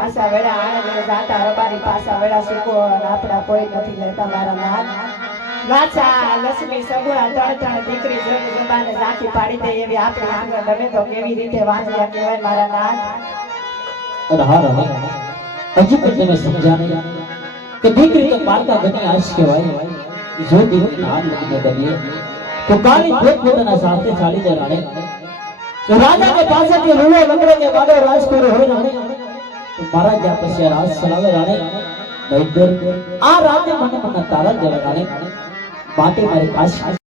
પાછા વેડા આણે જાતા રબારી પાછા વેડા શીખો અને આપણા કોઈ નથી લેતા મારા નાથ લાચા લક્ષ્મી સગુણા ત્રણ દીકરી જોઈને જબાને ઝાંખી પાડી દે એવી આપણી આંગણ તમે તો કેવી રીતે વાંચવા કહેવાય મારા નાથ અરે હા રાણી હજી પણ તમે સમજા નહીં કે દીકરી તો પારકા બની આશ કહેવાય જો દીકરી નામ લઈને બનીએ તો કાલી પોતપોતાના સાથે ચાલી જાય રાણી જો રાજા કે પાસેથી રૂલો લંગડો કે વાડો રાજ કર્યો હોય રાણી તો મારા જ્યાં પછી રાજ ચલાવે રાણી નહીતર આ રાતે મને તારા જ રાણી માટે મારી કાશી